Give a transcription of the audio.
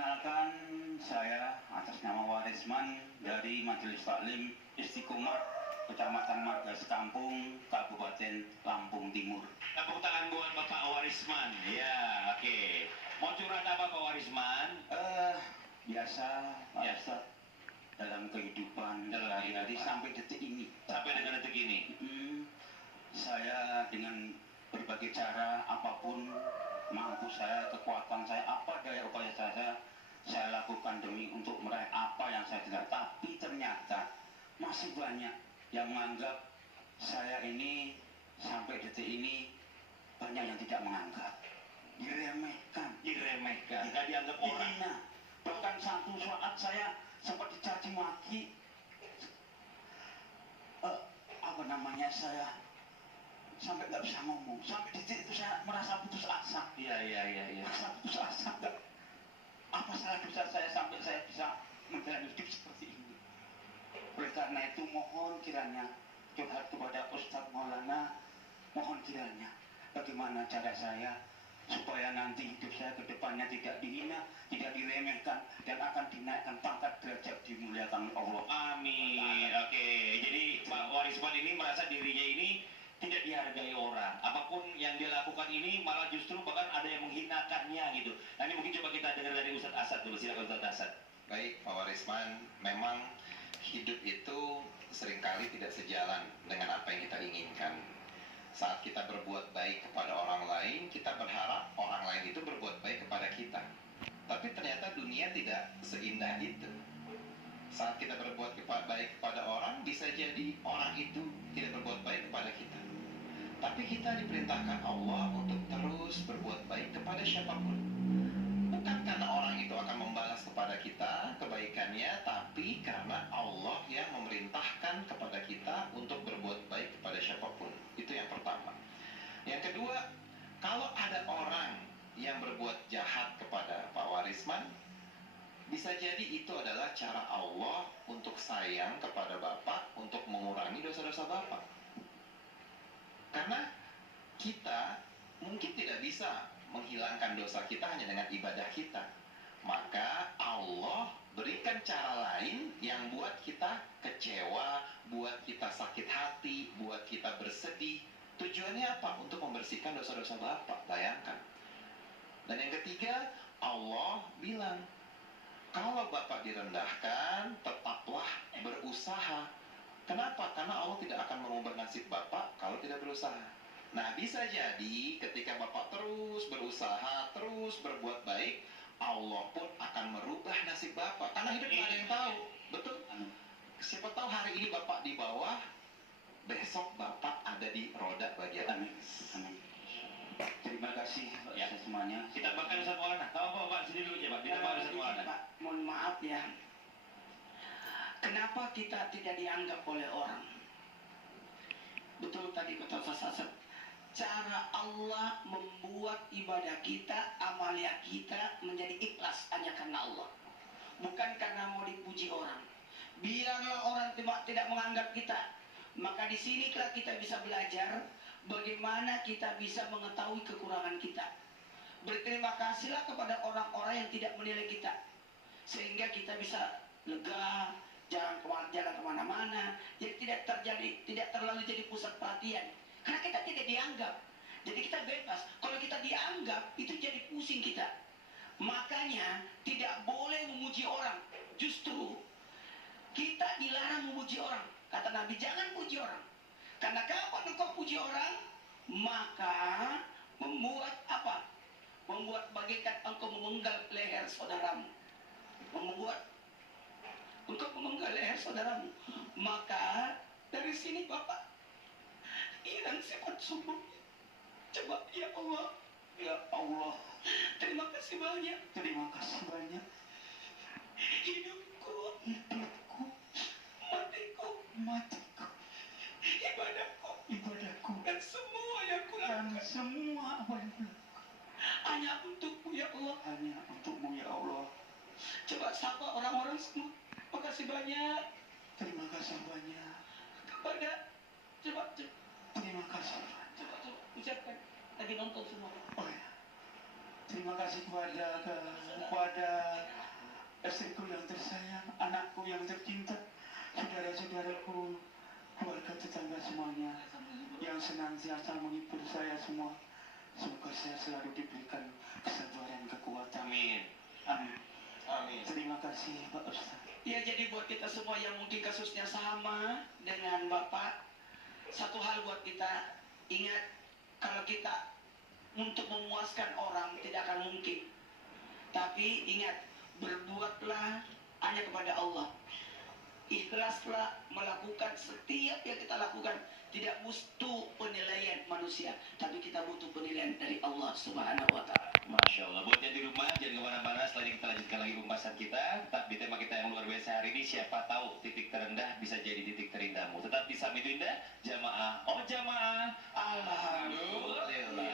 Perkenalkan, saya atas nama Warisman dari Majelis Taklim Istiqomah Kecamatan Margas Kampung, Kabupaten Lampung Timur. Tepuk tangan buat Bapak Warisman. Ya, oke. Mau curhat apa Pak Warisman? Biasa dalam kehidupan sehari-hari sampai detik ini. Sampai dengan detik ini. Saya dengan berbagai cara apapun mampu saya, kekuatan saya, apa daya upaya saya lakukan demi untuk meraih apa yang saya dengar. Tapi ternyata masih banyak yang menganggap saya ini sampai detik ini banyak yang tidak menganggap, diremehkan, tidak dianggap orang. Bahkan satu saat saya sempat dicaci maki, saya sampai nggak bisa ngomong. Sampai di titik itu saya merasa putus asa. Iya. Merasa putus asa. Apa salah besar saya sampai saya bisa menjalani hidup seperti ini? Oleh karena itu mohon kiranya curhat kepada Ustadz Maulana, mohon kiranya bagaimana cara saya supaya nanti hidup saya ke depannya tidak dihina, tidak diremehkan, dan akan dinaikkan pangkat derajat, dimuliakan Allah. Amin. Oke, jadi Pak Warisman ini merasa dirinya ini tidak dihargai orang. Apapun yang dia lakukan ini malah justru bahkan ada yang menghinakannya gitu. Nah, ini mungkin coba kita dengar dari Ustadz Asad dulu. Silakan Ustadz Asad. Baik, Pak Warisman, memang hidup itu seringkali tidak sejalan dengan apa yang kita inginkan. Saat kita berbuat baik kepada orang lain, kita berharap orang lain itu berbuat baik kepada kita. Tapi ternyata dunia tidak seindah itu. Saat kita berbuat baik kepada orang, bisa jadi orang itu tidak berbuat baik kepada kita. Tapi kita diperintahkan Allah untuk terus berbuat baik kepada siapapun. Bukan karena orang itu akan membalas kepada kita kebaikannya, tapi karena Allah yang memerintahkan kepada kita untuk berbuat baik kepada siapapun. Itu yang pertama. Yang kedua, kalau ada orang yang berbuat jahat kepada Pak Warisman, bisa jadi itu adalah cara Allah untuk sayang kepada Bapak, untuk mengurangi dosa-dosa Bapak. Karena kita mungkin tidak bisa menghilangkan dosa kita hanya dengan ibadah kita. Maka Allah berikan cara lain yang buat kita kecewa, buat kita sakit hati, buat kita bersedih. Tujuannya apa? Untuk membersihkan dosa-dosa Bapak. Bayangkan. Dan yang ketiga, Allah bilang, kalau Bapak direndahkan, tetaplah berusaha. Kenapa? Karena Allah tidak akan mengubah nasib Bapak kalau tidak berusaha. Nah, bisa jadi ketika Bapak terus berusaha, terus berbuat baik, Allah pun akan merubah nasib Bapak. Karena hidup nggak ada yang tahu. Betul? Siapa tahu hari ini Bapak di bawah, besok Bapak ada di roda bagian atas. Terima kasih ya semuanya. Kita bahkan Ustadz Maulana. Tahu Pak, sini dulu ya Pak. Kita bahas Ustadz Maulana. Pak, mohon maaf ya. Kenapa kita tidak dianggap oleh orang? Betul tadi kata Ustaz Asad. Cara Allah membuat ibadah kita, amalia kita menjadi ikhlas hanya karena Allah. Bukan karena mau dipuji orang. Biarlah orang tidak menganggap kita. Maka di sinilah kita bisa belajar bagaimana kita bisa mengetahui kekurangan kita. Berterima kasihlah kepada orang-orang yang tidak menilai kita, sehingga kita bisa lega, jalan kemana-mana, jadi tidak terlalu jadi pusat perhatian. Karena kita tidak dianggap, jadi kita bebas. Kalau kita dianggap, itu jadi pusing kita. Makanya tidak boleh memuji orang. Justru kita dilarang memuji orang. Kata Nabi, jangan puji orang. Karena kapan engkau puji orang, maka membuat apa? Membuat bagaikan engkau memenggal leher saudaramu. Engkau memenggal leher saudaramu. Maka dari sini Bapak hilang sifat sombongnya. Coba ya Allah, terima kasih banyak. Terima kasih banyak. Hidupku, matiku, ibadahku, dan semua yang kulakukan, hanya untukmu ya Allah. Hanya untukmu ya Allah. Coba sapa orang-orang semua. Makasih banyak. Terima kasih banyak. Kepada coba Terima kasih. ucapkan lagi nonton semua. Oh ya. Terima kasih kepada senantiasa menghibur saya semua. Semoga saya selalu diberikan kesabaran, kekuatan. Amin. Amin. Amin. Terima kasih Pak Ustaz. Ya, jadi buat kita semua yang mungkin kasusnya sama dengan Bapak, satu hal buat kita, ingat, kalau kita untuk memuaskan orang tidak akan mungkin. Tapi ingat, berbuatlah hanya kepada Allah. Ikhlaslah melakukan setiap yang kita lakukan. Tidak butuh penilaian manusia, tapi kita butuh penilaian dari Allah Subhanahu wa Ta'ala. Masya Allah. Buat yang di rumah, jangan kemana-mana. Setelah ini kita lanjutkan lagi pembahasan kita. Tetap di tema kita yang luar biasa hari ini. Siapa tahu titik terendah bisa jadi titik terindahmu. Tetap di Samitu Indah. Jamaah. Oh jamaah. Alhamdulillah.